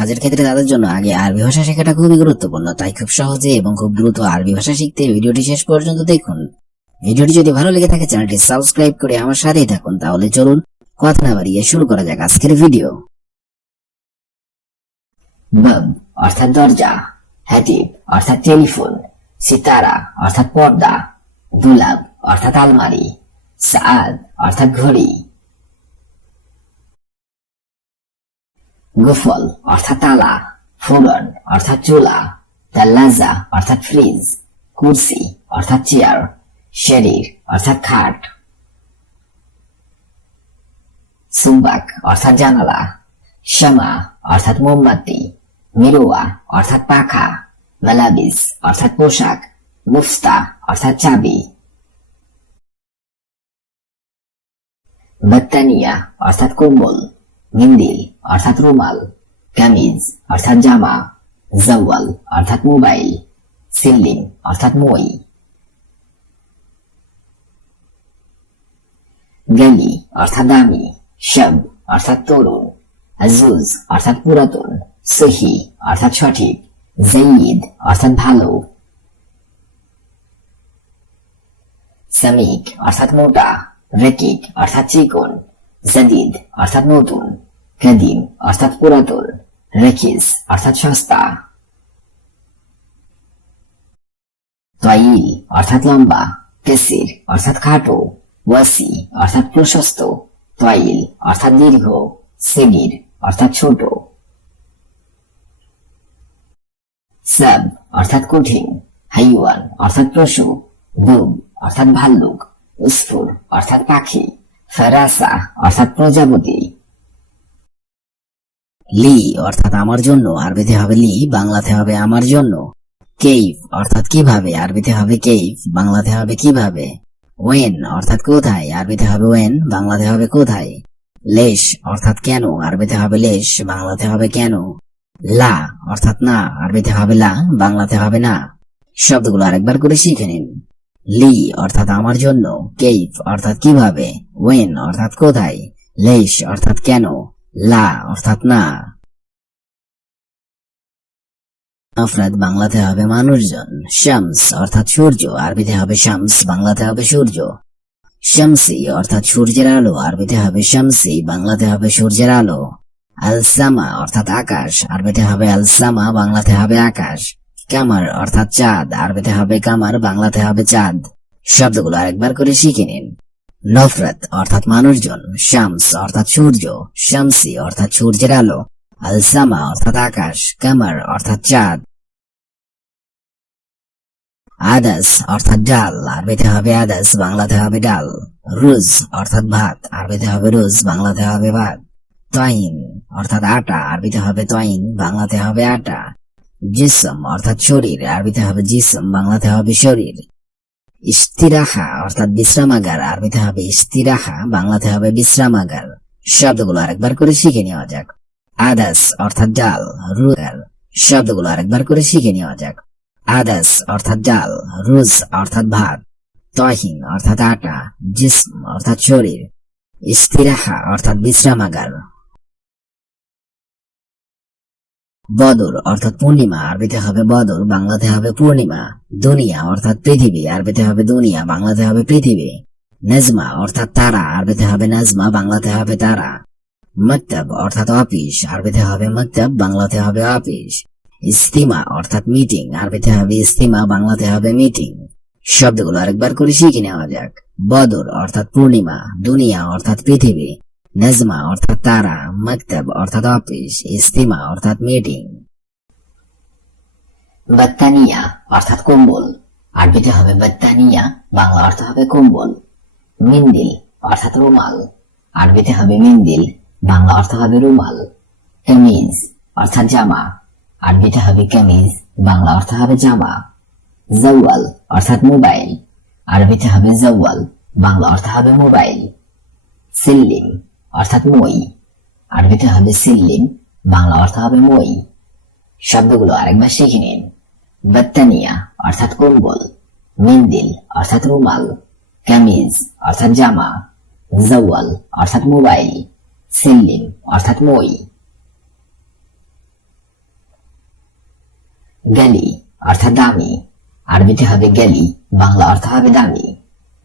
কাজের ক্ষেত্রে তাদের জন্য আগে আরবি ভাষা শেখাটা খুবই গুরুত্বপূর্ণ, তাই খুব সহজে এবং খুব দ্রুত আরবি ভাষা শিখতে ভিডিওটি শেষ পর্যন্ত দেখুন। ভিডিওটি যদি ভালো লেগে থাকে, চ্যানেলটি সাবস্ক্রাইব করে আমার সাথেই থাকুন। তাহলে চলুন কথা না বাড়িয়ে শুরু করা যাক আজকের ভিডিও। বাব, অর্থাৎ দরজা। হ্যাটিব অর্থাৎ টেলিফোন। সিতারা, অর্থাৎ পর্দা। দুলাব, অর্থাৎ আলমারি। সাদ অর্থাৎ ঘড়ি। গুফল অর্থাৎ তালা ফুরন অর্থাৎ চুলা তাল্লাজা অর্থাৎ ফ্রিজ, কুরসি, অর্থাৎ চেয়ার শরীর অর্থাৎ খাট সুবাক অর্থাৎ জানালা, শামা, অর্থাৎ মোমবাতি, মিরুয়া, অর্থাৎ পাখা, মালাবিস, অর্থাৎ পোশাক, মুফতা, অর্থাৎ চাবি, বাত্তানিয়া, অর্থাৎ কম্বল মিন্দিল অর্থাৎ রুমাল, কামিজ, অর্থাৎ জামা জওয়াল অর্থাৎ মোবাইল সিল্লিং অর্থাৎ মই। গলি, অর্থাৎ দামি, শব, অর্থাৎ তরুণ আজুজ অর্থাৎ পুরাতন, সহি, অর্থাৎ সঠিক, জয়ীদ, অর্থাৎ ভালো। সামিক, অর্থাৎ মোটা, রেকিক, অর্থাৎ চিকন, জাদিদ, অর্থাৎ নতুন। কাদিম অর্থাৎ পুরাতন রেখিস অর্থাৎ সস্তা। তয়িল অর্থাৎ লম্বা। কেসির, অর্থাৎ খাটো। ওয়াসি, অর্থাৎ প্রশস্ত। তয়িল অর্থাৎ দীর্ঘ। সেগির, অর্থাৎ ছোট। সাব, অর্থাৎ কঠিন। হাইওয়ান, অর্থাৎ পশু। দুব অর্থাৎ ভাল্লুক। উসফুর, অর্থাৎ পাখি। ফেরাসা, অর্থাৎ প্রজাপতি। লি, অর্থাৎ আমার জন্য। আরবিতে হবে লি, বাংলাতে হবে আমার জন্য। কেইফ, অর্থাৎ কীভাবে? আরবিতে হবে কেইফ, বাংলাতে হবে কীভাবে? ওয়েন, অর্থাৎ কোথায়? আরবিতে হবে ওয়েন, বাংলাতে হবে কোথায়? লেশ, অর্থাৎ কেন? আরবিতে হবে লেশ, বাংলাতে হবে কেন? লা, অর্থাৎ না। আরবিতে হবে লা, বাংলাতে হবে না। শব্দগুলো আরেকবার করে শিখে নিন। লি, অর্থাৎ আমার জন্য। কেইফ, অর্থাৎ কীভাবে? ওয়েন, অর্থাৎ কোথায়? লেশ, অর্থাৎ কেন? লা, অর্থাৎ না। আফরাদ বাংলাতে হবে মানুষজন, শামস, অর্থাৎ সূর্য। আরবিতে হবে শামস, বাংলাতে হবে সূর্য। শামসি, অর্থাৎ সূর্যের আলো। আরবিতে হবে শামসি, বাংলাতে হবে সূর্যের আলো। আলসামা, অর্থাৎ আকাশ। আরবিতে হবে আলসামা, বাংলাতে হবে আকাশ। কামার, অর্থাৎ চাঁদ। আরবিতে হবে কামার, বাংলাতে হবে চাঁদ। শব্দগুলো আরেকবার করে শিখে নিন। নফরত, অর্থাৎ মানুষজন, শামস, অর্থাৎ সূর্য, শামসি, অর্থাৎ সূর্যের আলো, আলসামা, অর্থাৎ আকাশ, কামার, অর্থাৎ চাঁদ। আদাস, অর্থাৎ ডাল আরবিতে হবে আদাস, বাংলাতে হবে ডাল। রুজ, অর্থাৎ ভাত আরবিতে হবে রুজ, বাংলাতে হবে ভাত। তয়িন অর্থাৎ আটা আরবিতে হবে তয়িন বাংলাতে হবে আটা। জিসম, অর্থাৎ শরীর আরবিতে হবে জিসম, বাংলাতে হবে শরীর। ইস্তিরাহা, অর্থাৎ বিশ্রামাগার। আরবিতে হবে ইস্তিরাহা, বাংলাতে হবে বিশ্রামাগার। শব্দগুলো আরেকবার করে শিখে নেওয়া যাক। আদাস, অর্থাৎ ডাল রুগার শব্দগুলো আরেকবার করে শিখে নেওয়া যাক। আদাস, অর্থাৎ ডাল রুজ, অর্থাৎ ভাত। তহিন, অর্থাৎ আটা। জিসম, অর্থাৎ শরীর। ইস্তিরাহা, অর্থাৎ বিশ্রামাগার। বদর, অর্থাৎ পূর্ণিমা, আরবিতে হবে বদর, বাংলাতে হবে পূর্ণিমা, দুনিয়া, অর্থাৎ পৃথিবী, আরবিতে হবে দুনিয়া, বাংলাতে হবে পৃথিবী, নেজমা, অর্থাৎ তারা, আরবিতে হবে নাজমা, বাংলাতে হবে তারা, মক্তব, অর্থাৎ অফিস, আরবিতে হবে মক্তব, বাংলাতে হবে অফিস, ইস্তিমা, অর্থাৎ মিটিং, আরবিতে হবে ইস্তিমা, বাংলাতে হবে মিটিং, শব্দগুলো আরেকবার করে শিখে নেওয়া যাক, বদর, অর্থাৎ পূর্ণিমা, দুনিয়া, অর্থাৎ পৃথিবী নেজমা অর্থাৎ তারা, মক্তব অর্থাৎ অফিস, ইস্তিমা অর্থাৎ মিটিং। বাত্তানিয়া অর্থাৎ কম্বল। আরবিতে হবে বাত্তানিয়া, বাংলা অর্থ হবে কম্বল। মিন্দিল অর্থাৎ রুমাল। আরবিতে হবে মিন্দিল, বাংলা অর্থ হবে রুমাল। কামিজ অর্থাৎ জামা। আরবিতে হবে কামিজ, বাংলা অর্থ হবে জামা। জওয়াল অর্থাৎ মোবাইল। আরবিতে হবে জওয়াল, বাংলা অর্থ হবে মোবাইল। সিল্লিম অর্থাৎ মই। আরবিতে হবে সিল্লিম, বাংলা অর্থ হবে মই। শব্দগুলো আরেকবার শিখে নিন। বাত্তানিয়া অর্থাৎ কম্বল, মিন্দিল অর্থাৎ রুমাল, কামিজ অর্থাৎ জামা, জওয়াল অর্থাৎ মোবাইল, সিল্লিম অর্থাৎ মই। গ্যালি অর্থাৎ দামি, আরবিতে হবে গ্যালি বাংলা অর্থ হবে দামি।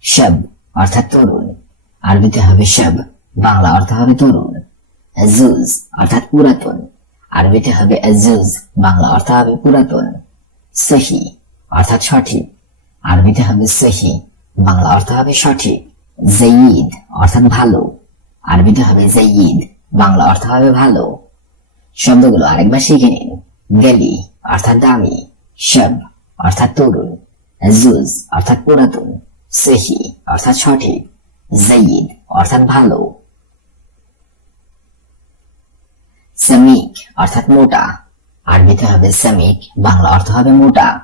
শব অর্থাৎ তরুণ, আরবিতে হবে শব। বাংলা অর্থ হবে তরুণ। আজুজ অর্থাৎ পুরাতন। আরবিতে হবে আজুজ বাংলা অর্থ হবে পুরাতন। সহি, অর্থাৎ সঠিক। আরবিতে হবে সহি, বাংলা অর্থ হবে সঠিক। জয়ীদ অর্থাৎ ভালো। আরবিতে হবে জয়ীদ বাংলা অর্থ হবে ভালো। শব্দগুলো আরেকবার শিখে নিন। গলি, অর্থাৎ দামি। শব, অর্থাৎ তরুণ। জুজ অর্থাৎ পুরাতন। সহি, অর্থাৎ সঠিক। জয়ীদ অর্থাৎ ভালো। সামিক অর্থাৎ মোটা। আরবিতে হবে সামিক বাংলা অর্থ হবে মোটা।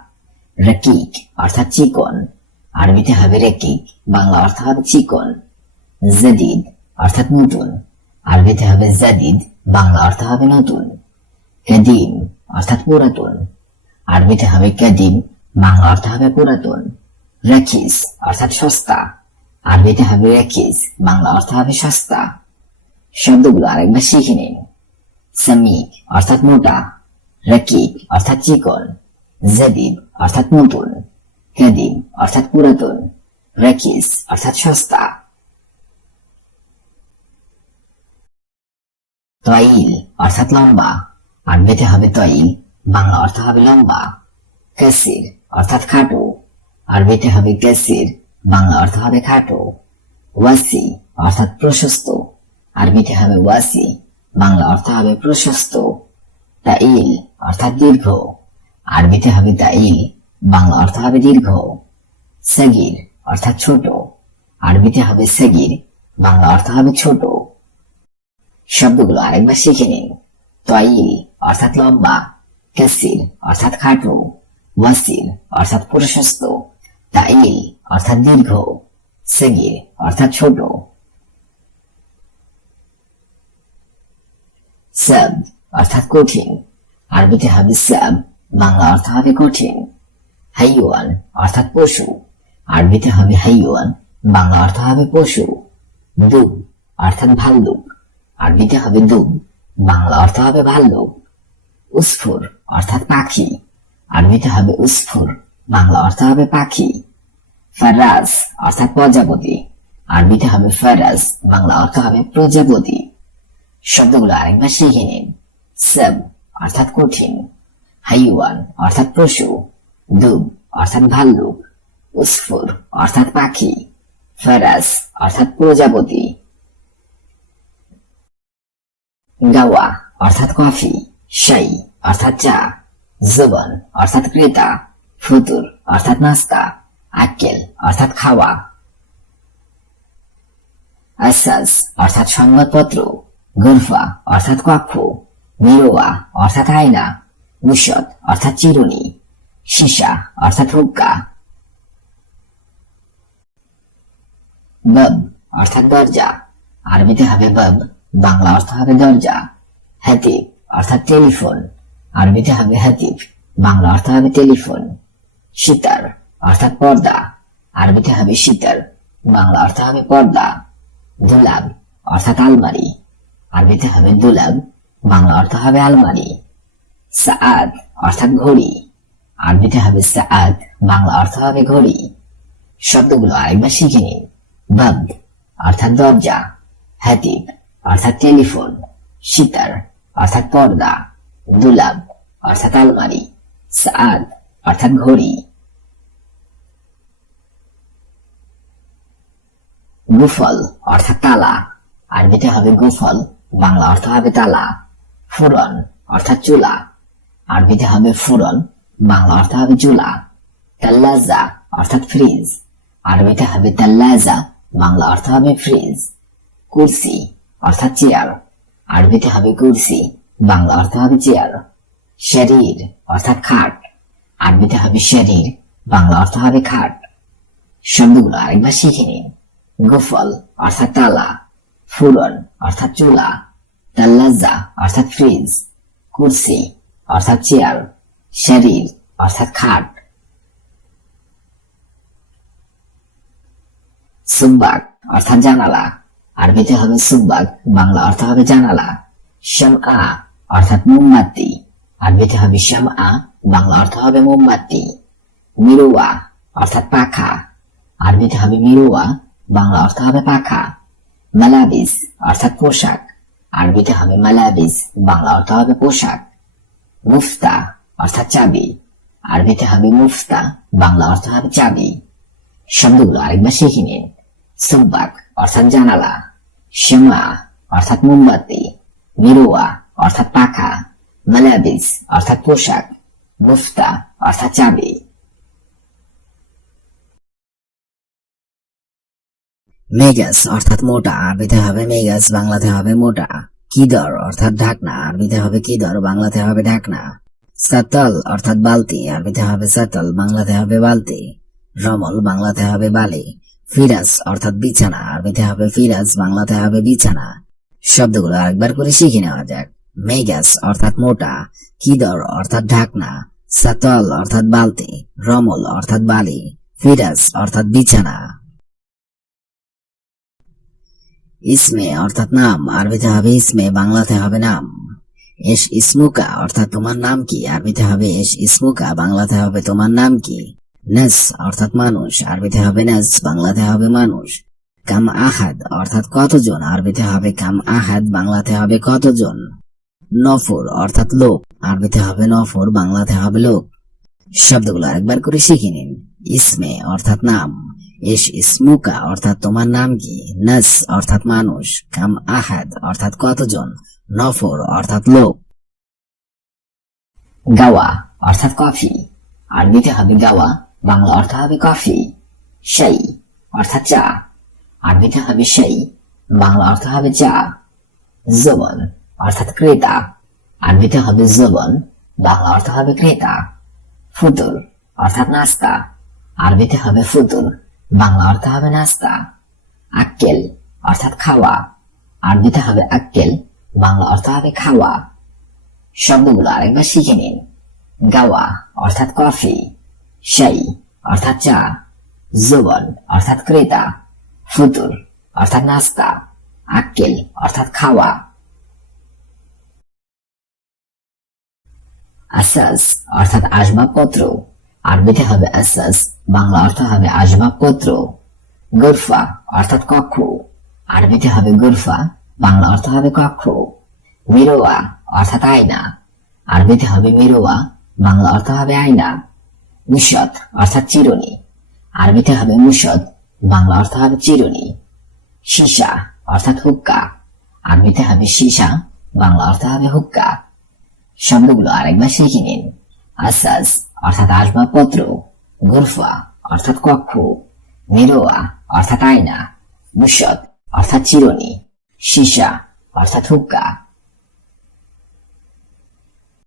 রকিক অর্থাৎ চিকন। আরবিতে হবে রেকিক বাংলা অর্থ হবে চিকন। জাদিদ অর্থাৎ নতুন। আরবিতে হবে জাদিদ বাংলা অর্থ হবে নতুন। কাদিম অর্থাৎ পুরাতন। আরবিতে হবে কাদিম বাংলা অর্থ হবে পুরাতন। রাখিস অর্থাৎ সস্তা। আরবিতে হবে রাখিস বাংলা অর্থ হবে সস্তা। শব্দগুলো আরেকবার শিখে নিন। সামিক অর্থাৎ মোটা রাকিক অর্থাৎ চিকন জাদিদ অর্থাৎ নতুন কাদিম অর্থাৎ পুরাতন রাকিস অর্থাৎ সস্তা। তয়িল অর্থাৎ লম্বা আরবিতে হবে তয়িল বাংলা অর্থ হবে লম্বা। কাসির অর্থাৎ খাটো আরবিতে হবে কাসির বাংলা অর্থ হবে খাটো। ওয়াসি অর্থাৎ প্রশস্ত আরবিতে হবে ওয়াসি বাংলা অর্থ হবে প্রশস্ত তাইল অর্থাৎ দীর্ঘ। আরবিতে হবে তাইল বাংলা অর্থ হবে দীর্ঘ। সগির অর্থাৎ ছোট। আরবিতে হবে সগির, বাংলা অর্থ হবে ছোট। শব্দগুলো আরেকবার শিখে নিন। তয়িল অর্থাৎ লম্বা, কাসির অর্থাৎ খাটো, ওয়াসির অর্থাৎ প্রশস্ত তাইল অর্থাৎ দীর্ঘ, সগির অর্থাৎ ছোট। সাব অর্থাৎ কঠিন। আরবিতে হবে সাব বাংলা অর্থ হবে কঠিন। হাইওয়ান, অর্থাৎ পশু। আরবিতে হবে হাইওয়ান, বাংলা অর্থ হবে পশু। দুব, অর্থাৎ ভাল্লুক। আরবিতে হবে দুব, বাংলা অর্থ হবে ভাল্লুক। উসফুর, অর্থাৎ পাখি। আরবিতে হবে উসফুর, বাংলা অর্থ হবে পাখি। ফারাজ অর্থাৎ প্রজাপতি। আরবিতে হবে ফারাজ বাংলা অর্থ হবে প্রজাপতি। শব্দগুলো আরেকবার শিখে নিন। সাব অর্থাৎ কঠিন হাইওয়ান অর্থাৎ পশু দুব অর্থাৎ ভাল্লুক উসফুর অর্থাৎ পাখি ফারাস অর্থাৎ প্রজাপতি গাওয়া অর্থাৎ কফি শাই অর্থাৎ চা জবন অর্থাৎ ক্রেতা ফুতুর অর্থাৎ নাস্তা আক্কেল অর্থাৎ খাওয়া আসাস অর্থাৎ সংবাদপত্র গুরফা অর্থাৎ কক্ষ মিরোয়া অর্থাৎ আয়না মুসদ অর্থাৎ চিরুনি, সীসা অর্থাৎ হুক্কা। বব অর্থাৎ দরজা, আরবিতে হবে বব, বাংলা অর্থ হবে দরজা। হাতিব অর্থাৎ টেলিফোন, আরবিতে হবে হাতিব বাংলা অর্থ হবে টেলিফোন। সিতার অর্থাৎ পর্দা, আরবিতে হবে সিতার বাংলা অর্থ হবে পর্দা। দুলাব অর্থাৎ আলমারি আরবিতে হবে দুলাব বাংলা অর্থ হবে আলমারি, সাআদ অর্থাৎ ঘড়ি আরবিতে হবে সাআদ, বাংলা অর্থ হবে ঘড়ি। শব্দগুলো আরেকবার শিখে নিন। বাব অর্থাৎ দরজা, হাতিব অর্থাৎ টেলিফোন, সিতার অর্থাৎ পর্দা দুলাব অর্থাৎ আলমারি, সাআদ অর্থাৎ ঘড়ি। গুফল অর্থাৎ তালা আরবিতে হবে গুফল বাংলা অর্থ হবে তালা, ফুরন অর্থাৎ চুলা। আরবিতে হবে ফুরন, বাংলা অর্থ হবে চুলা। তাল্লাজা অর্থাৎ ফ্রিজ আরবিতে হবে তাল্লাজা, বাংলা অর্থ হবে ফ্রিজ কুরসি অর্থাৎ চেয়ার আরবিতে হবে কুরসি, বাংলা অর্থ হবে চেয়ার শরীর অর্থাৎ খাট। আরবিতে হবে শরীর, বাংলা অর্থ হবে খাট। শব্দগুলো আরেকবার শিখে নিন। গোফল অর্থাৎ তালা। ফুরন অর্থাৎ চুলা, তাল্লাজা, অর্থাৎ ফ্রিজ কুরসি, অর্থাৎ চেয়ার শরীর অর্থাৎ খাট। সুব্বাক অর্থাৎ জানালা। আরবিতে হবে সুব্বাক বাংলা অর্থ হবে জানালা। শ্যাম আ অর্থাৎ মোমবাতি। আরবিতে হবে শ্যাম আ বাংলা অর্থ হবে মোমবাতি। মিরুয়া, অর্থাৎ পাখা। আরবিতে হবে মিরুয়া, বাংলা অর্থ হবে পাখা। মালাবিস অর্থাৎ পোশাক। আরবিতে হবে মালাবিস বাংলা অর্থ হবে পোশাক। মুফতা, অর্থাৎ চাবি। আরবিতে হবে মুফতা, বাংলা অর্থ হবে চাবি। শব্দগুলো আরেকবার শিখে নিন। সুব্বাক, অর্থাৎ জানালা। শ্যামা অর্থাৎ মোমবাতি। মিরুয়া, অর্থাৎ পাখা। মালাবিস অর্থাৎ পোশাক। মুফতা, অর্থাৎ চাবি। মেগাস, অর্থাৎ মোটা, আরবিতে হবে মেগাস, বাংলাতে হবে মোটা। কিদর অর্থাৎ ঢাকনা, আরবিতে হবে কিদর বাংলাতে হবে ঢাকনা। সাতল, অর্থাৎ বালতি, আরবিতে হবে সাতল, বাংলাতে হবে বালতি। রমল, বাংলাতে হবে বালি। ফিরাজ অর্থাৎ বিছানা, আরবিতে হবে ফিরাজ বাংলাতে হবে বিছানা। শব্দগুলো আরেকবার করে শিখে নেওয়া যাক। মেগাস, অর্থাৎ মোটা। কিদর অর্থাৎ ঢাকনা। সাতল, অর্থাৎ বালতি। রমল, অর্থাৎ বালি। ফিরাস, অর্থাৎ বিছানা। ইসমে, অর্থাৎ নাম। আরবিতে হবে ইসমে, বাংলাতে হবে নাম। এস ইসমুকা, অর্থাৎ তোমার নাম কি? আরবিতে হবে এস ইসমুকা, বাংলাতে হবে তোমার নাম কি? নেস, অর্থাৎ মানুষ। আরবিতে হবে নেস, বাংলাতে হবে মানুষ। কাম আহাদ, অর্থাৎ কতজন? আরবিতে হবে কাম আহাদ, বাংলাতে হবে কতজন? নফর, অর্থাৎ লোক। আরবিতে হবে নফর, বাংলাতে হবে লোক। শব্দগুলো আরেকবার করে শিখে নিন। ইসমে, অর্থাৎ নাম। এস ইসমুকা অর্থাৎ তোমার নাম কি? নাস অর্থাৎ মানুষ। কাম আহাদ অর্থাৎ কতজন? নফর অর্থাৎ লোক। গাওয়া অর্থাৎ কফি আরবিতে হবে গাওয়া বাংলা অর্থ হবে কফি সেই অর্থাৎ চা। আরবিতে হবে সেই বাংলা অর্থ হবে চা। জবন অর্থাৎ ক্রেতা। আরবিতে হবে জবন বাংলা অর্থ হবে ক্রেতা। ফুতুর অর্থাৎ নাস্তা। আরবিতে হবে ফুতুর বাংলা অর্থ হবে নাস্তা, আক্কেল অর্থাৎ খাওয়া। আরবিতে হবে আক্কেল, বাংলা অর্থ হবে খাওয়া। শব্দগুলো আরেকবার শিখে নিন। গাওয়া অর্থাৎ কফি সেই অর্থাৎ চা, জোবন অর্থাৎ ক্রেতা, ফুতুর অর্থাৎ নাস্তা, আক্কেল অর্থাৎ খাওয়া। আসাস অর্থাৎ আসবাবপত্র। আরবিতে হবে আসাস বাংলা অর্থ হবে আসবাবপত্র, গুরফা অর্থাৎ কক্ষ। আরবিতে হবে গুরফা, বাংলা অর্থ হবে কক্ষ। মিরোয়া অর্থাৎ আয়না। আরবিতে হবে মিরোয়া বাংলা অর্থ হবে আয়না। মুসদ অর্থাৎ চিরুনি। আরবিতে হবে মুসদ, বাংলা অর্থ হবে চিরুনি। সীসা অর্থাৎ হুক্কা। আরবিতে হবে সীসা, বাংলা অর্থ হবে হুক্কা। শব্দগুলো আরেকবার শিখে নিন। আসাস অর্থাৎ আসবাবপত্র গুরফা অর্থাৎ কক্ষ মিরোয়া অর্থাৎ আয়না বুসত অর্থাৎ চিরনি সীসা অর্থাৎ হুক্কা।